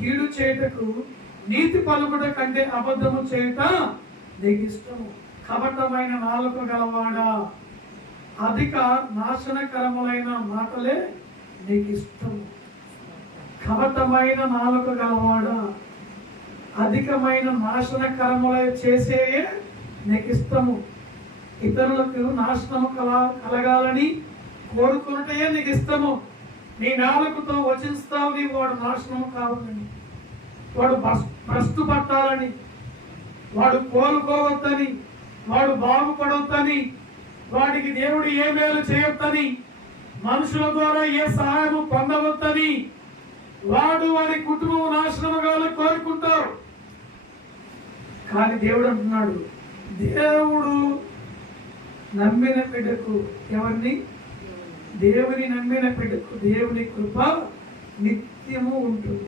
కీడు చేయుటకు నీతి పలుకుట కంటే అబద్ధము చేయుట నీకు ఇష్టము. కపటమైన నాలుక గలవాడా, అధిక నాశనకరములైన మాటలే నీకు ఇష్టము. కపటమైన నాలుక గలవాడా, అధికమైన నాశనకరములై చేసేయే నీకు ఇష్టము. ఇతరులకు నాశనము కలగాలని కోరుకున్నటే నీకు ఇష్టము. నీ నాలుకతో వచిస్తావు నీ వాడు నాశనము కావాలని, వాడు భ్రష్టు పట్టాలని, వాడు కోలుకోవద్దని, వాడు బాగుపడొద్దని, వాడికి దేవుడు ఏ మేలు చేయొద్దని, మనుషుల ద్వారా ఏ సహాయము పొందవద్దని, వాడి కుటుంబం నాశనము కావాలని కోరుకుంటావు. కానీ దేవుడు అంటున్నాడు, దేవుడు నమ్మిన బిడ్డకు, ఎవరిని? దేవుని నమ్మిన బిడ్డకు దేవుని కృప నిత్యము ఉంటుంది.